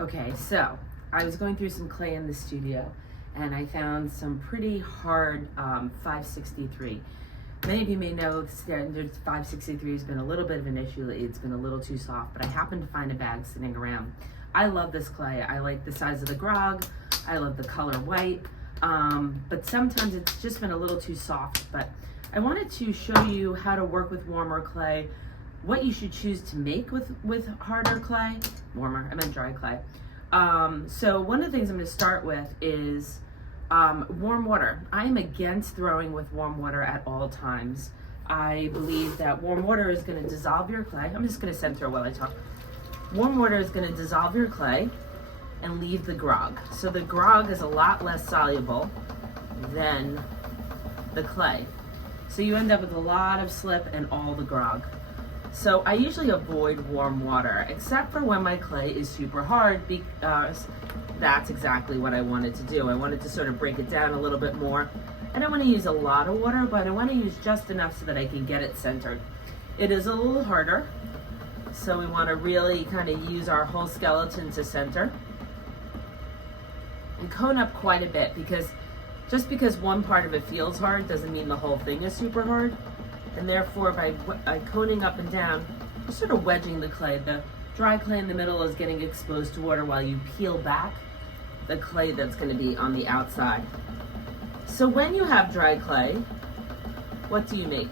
Okay, so I was going through some clay in the studio and I found some pretty hard 563. Many of you may know the standard 563 has been a little bit of an issue lately. It's been a little too soft, but I happened to find a bag sitting around. I love this clay. I like the size of the grog. I love the color white, but sometimes it's just been a little too soft. But I wanted to show you how to work with warmer clay, what you should choose to make with harder clay. Warmer, I meant dry clay. So one of the things I'm going to start with is warm water. I am against throwing with warm water at all times. I believe that warm water is going to dissolve your clay. I'm just going to center while I talk. Warm water is going to dissolve your clay and leave the grog. So the grog is a lot less soluble than the clay. So you end up with a lot of slip and all the grog. So I usually avoid warm water, except for when my clay is super hard, because that's exactly what I wanted to do. I wanted to sort of break it down a little bit more. I don't want to use a lot of water, but I want to use just enough so that I can get it centered. It is a little harder, so we want to really kind of use our whole skeleton to center. And cone up quite a bit, because just because one part of it feels hard doesn't mean the whole thing is super hard. And therefore, by coning up and down, you're sort of wedging the clay. The dry clay in the middle is getting exposed to water while you peel back the clay that's going to be on the outside. So when you have dry clay, what do you make?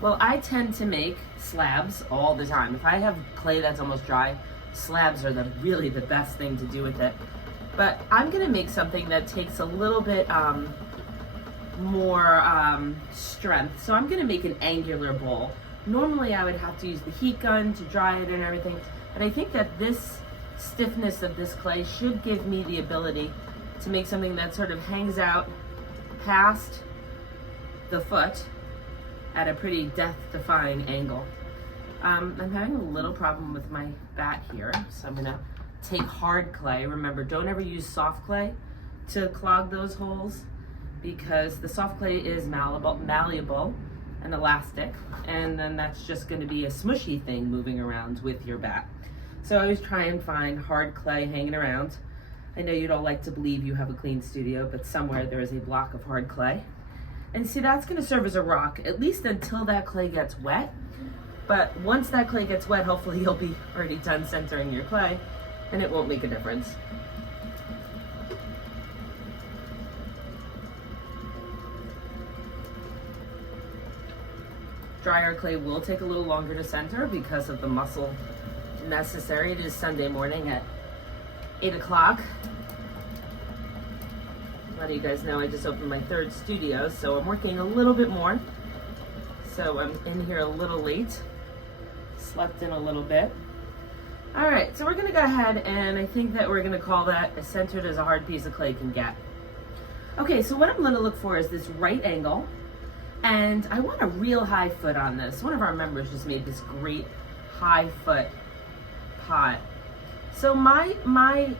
Well, I tend to make slabs all the time. If I have clay that's almost dry, slabs are really the best thing to do with it. But I'm going to make something that takes a little bit more strength. So I'm going to make an angular bowl. Normally I would have to use the heat gun to dry it and everything, but I think that this stiffness of this clay should give me the ability to make something that sort of hangs out past the foot at a pretty death-defying angle. I'm having a little problem with my bat here, so I'm going to take hard clay. Remember, don't ever use soft clay to clog those holes, because the soft clay is malleable and elastic, and then that's just going to be a smushy thing moving around with your bat. So I always try and find hard clay hanging around. I know you don't like to believe you have a clean studio, but somewhere there is a block of hard clay. And see, that's going to serve as a rock, at least until that clay gets wet. But once that clay gets wet, hopefully you'll be already done centering your clay, and it won't make a difference. Drier clay will take a little longer to center because of the muscle necessary. It is Sunday morning at 8 o'clock. A lot of you guys know I just opened my third studio, so I'm working a little bit more. So I'm in here a little late. Slept in a little bit. All right, so we're gonna go ahead and I think that we're gonna call that as centered as a hard piece of clay can get. Okay, so what I'm gonna look for is this right angle. And I want a real high foot on this. One of our members just made this great high foot pot. So my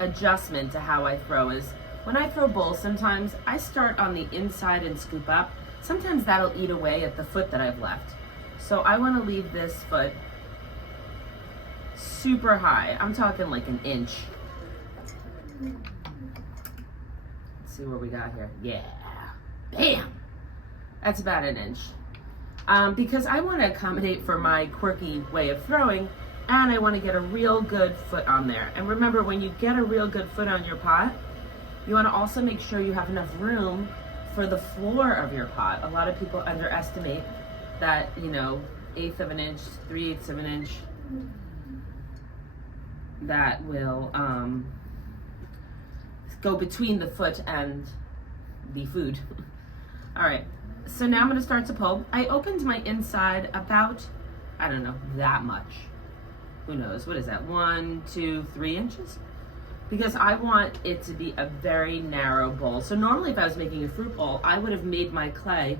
adjustment to how I throw is, when I throw bowls, sometimes I start on the inside and scoop up. Sometimes that'll eat away at the foot that I've left. So I want to leave this foot super high. I'm talking like an inch. Let's see what we got here. Yeah, bam. That's about an inch. Because I want to accommodate for my quirky way of throwing, and I want to get a real good foot on there. And remember, when you get a real good foot on your pot, you want to also make sure you have enough room for the floor of your pot. A lot of people underestimate that, 1/8 of an inch, 3/8 of an inch, that will go between the foot and the food. All right. So now I'm going to start to pull. I opened my inside about, I don't know, that much. Who knows? What is that? 1, 2, 3 inches? Because I want it to be a very narrow bowl. So normally if I was making a fruit bowl, I would have made my clay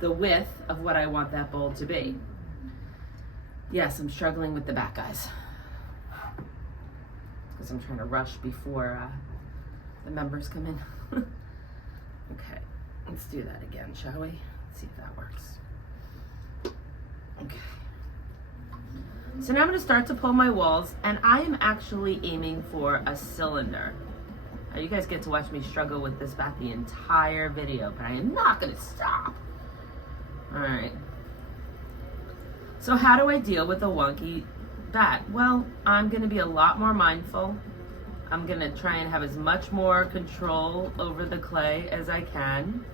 the width of what I want that bowl to be. Yes, I'm struggling with the back, guys. Because I'm trying to rush before the members come in. Okay. Let's do that again, shall we? Let's see if that works. Okay. So now I'm going to start to pull my walls, and I am actually aiming for a cylinder. Now you guys get to watch me struggle with this about the entire video, but I am not going to stop. All right. So how do I deal with a wonky bat? Well, I'm going to be a lot more mindful. I'm going to try and have as much more control over the clay as I can.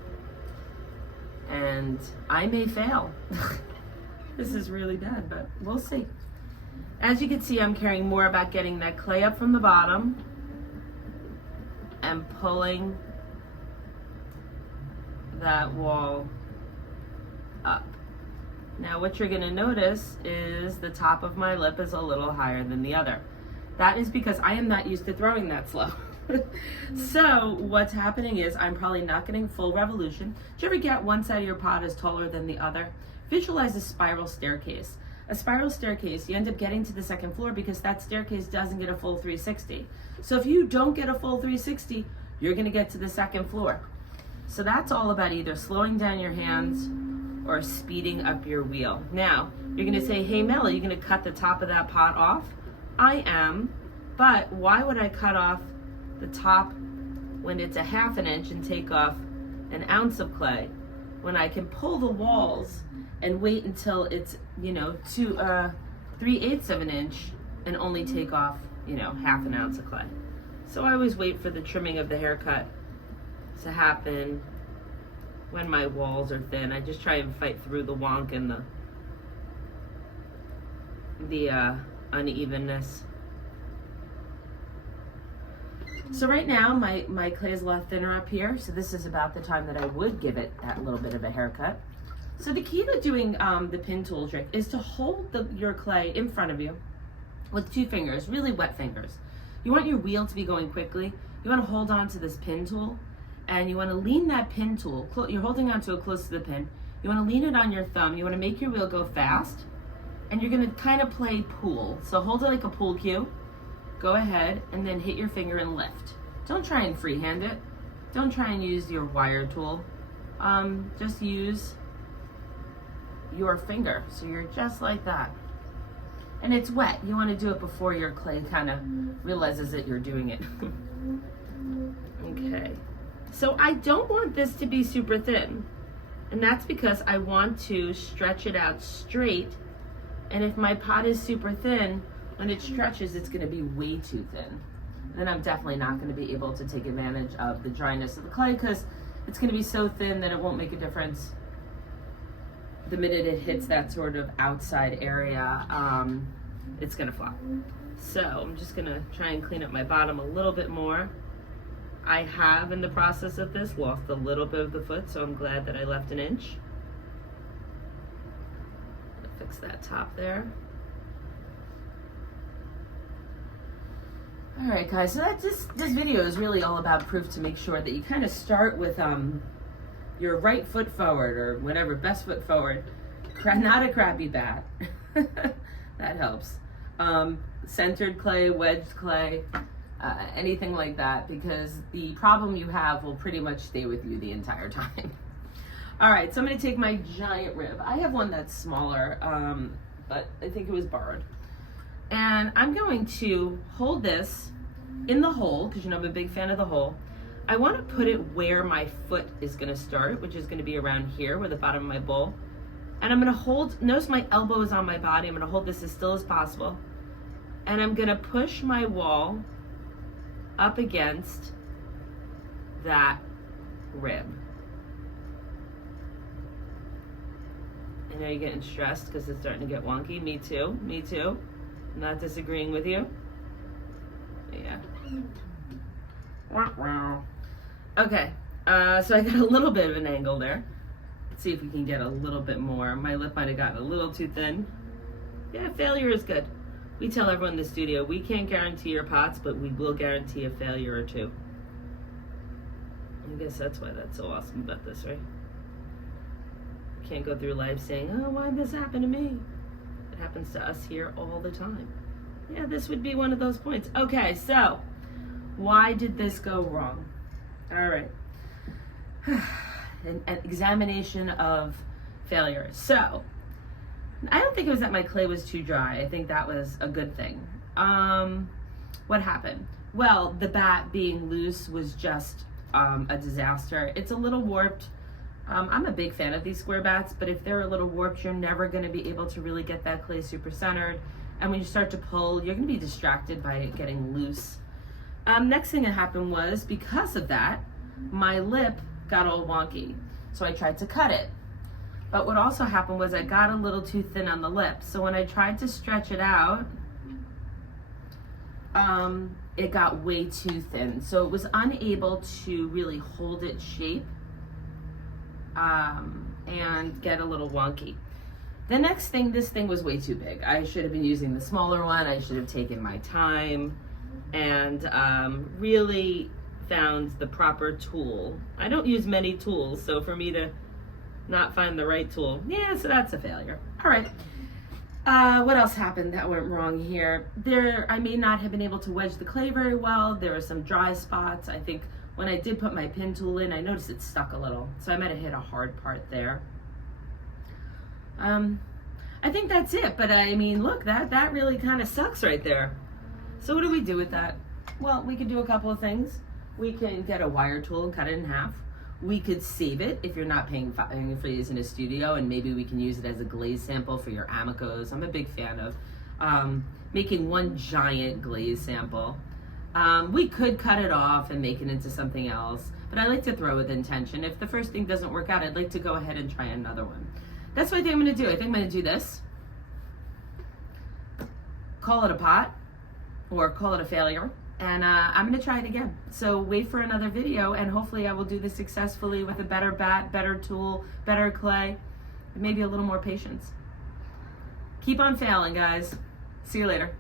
And I may fail. This is really bad, but we'll see. As you can see, I'm caring more about getting that clay up from the bottom and pulling that wall up. Now what you're gonna notice is the top of my lip is a little higher than the other. That is because I am not used to throwing that slow. So what's happening is I'm probably not getting full revolution. Do you ever get one side of your pot is taller than the other? Visualize a spiral staircase. A spiral staircase, you end up getting to the second floor because that staircase doesn't get a full 360. So if you don't get a full 360, you're gonna get to the second floor. So that's all about either slowing down your hands or speeding up your wheel. Now, you're gonna say, hey Melly, you're gonna cut the top of that pot off? I am, but why would I cut off the top when it's a ½ inch and take off an ounce of clay when I can pull the walls and wait until it's, 3/8 of an inch and only take off, ½ an ounce of clay. So I always wait for the trimming of the haircut to happen when my walls are thin. I just try and fight through the wonk and the unevenness. So right now my clay is a lot thinner up here, so this is about the time that I would give it that little bit of a haircut. So the key to doing the pin tool trick is to hold your clay in front of you with 2 fingers, really wet fingers. You want your wheel to be going quickly. You want to hold on to this pin tool, and you want to lean that pin tool, you're holding onto it close to the pin. You want to lean it on your thumb. You want to make your wheel go fast, and you're going to kind of play pool. So hold it like a pool cue. Go ahead and then hit your finger and lift. Don't try and freehand it. Don't try and use your wire tool. Just use your finger. So you're just like that. And it's wet. You want to do it before your clay kind of realizes that you're doing it. Okay. So I don't want this to be super thin. And that's because I want to stretch it out straight. And if my pot is super thin, when it stretches, it's going to be way too thin. Then I'm definitely not going to be able to take advantage of the dryness of the clay because it's going to be so thin that it won't make a difference the minute it hits that sort of outside area. It's going to flop. So I'm just going to try and clean up my bottom a little bit more. I have, in the process of this, lost a little bit of the foot, so I'm glad that I left an inch. Fix that top there. All right, guys, so this video is really all about proof to make sure that you kind of start with your right foot forward, or whatever, best foot forward, not a crappy bat. That helps. Centered clay, wedged clay, anything like that, because the problem you have will pretty much stay with you the entire time. All right, so I'm gonna take my giant rib. I have one that's smaller, but I think it was borrowed. And I'm going to hold this in the hole, because I'm a big fan of the hole. I want to put it where my foot is going to start, which is going to be around here, where the bottom of my bowl. And I'm going to hold, notice my elbow is on my body. I'm going to hold this as still as possible. And I'm going to push my wall up against that rib. I know you're getting stressed because it's starting to get wonky. Me too, me too. I'm not disagreeing with you. Yeah. Okay, so I got a little bit of an angle there. Let's see if we can get a little bit more. My lip might have gotten a little too thin. Yeah, failure is good. We tell everyone in the studio, we can't guarantee your pots, but we will guarantee a failure or two. I guess that's why that's so awesome about this, right? You can't go through life saying, oh, why'd this happen to me? It happens to us here all the time. Yeah, this would be one of those points. Okay, so why did this go wrong? All right. An examination of failure. So I don't think it was that my clay was too dry. I think that was a good thing. What happened? Well, the bat being loose was just a disaster. It's a little warped. I'm a big fan of these square bats, but if they're a little warped, you're never going to be able to really get that clay super centered. And when you start to pull, you're going to be distracted by it getting loose. Next thing that happened was, because of that, my lip got all wonky. So I tried to cut it. But what also happened was I got a little too thin on the lip. So when I tried to stretch it out, it got way too thin. So it was unable to really hold its shape and get a little wonky. The next thing, this thing was way too big. I should have been using the smaller one. I should have taken my time and really found the proper tool. I don't use many tools, so for me to not find the right tool, yeah, so that's a failure. All right. What else happened that went wrong here? I may not have been able to wedge the clay very well. There were some dry spots. I think when I did put my pin tool in, I noticed it stuck a little, so I might have hit a hard part there. I think that's it, but I mean, look, that really kind of sucks right there. So what do we do with that? Well, we could do a couple of things. We can get a wire tool and cut it in half. We could save it if you're not paying for these in a studio, and maybe we can use it as a glaze sample for your amicos. I'm a big fan of making one giant glaze sample. We could cut it off and make it into something else, but I like to throw with intention. If the first thing doesn't work out, I'd like to go ahead and try another one. That's what I think I'm gonna do. I think I'm gonna do this. Call it a pot, or call it a failure. And I'm gonna try it again. So wait for another video, and hopefully I will do this successfully with a better bat, better tool, better clay, and maybe a little more patience. Keep on failing, guys. See you later.